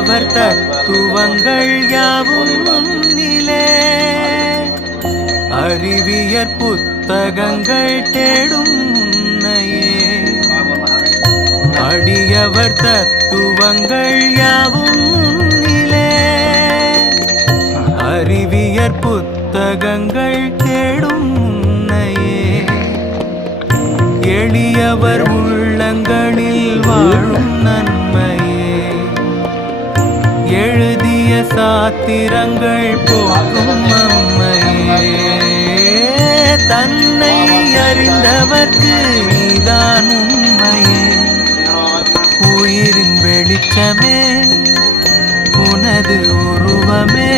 அடியவர் தத்துவங்கள் யாவும் முன்னிலே அறிவியற் புத்தகங்கள் தேடும் முன்னையே அடியவர் தத்துவங்கள் யாவும் முன்னிலே அறிவியற் புத்தகங்கள் தேடும் முன்னையே எளியவர் உள்ளங்களில் வாழும் நன்மையே எழுதிய சாத்திரங்கள் போக்கும் அம்மையே தன்னை அறிந்தவர்க்கு நீதான் உண்மையே உயிரின் வெளிச்சமே உனது உருவமே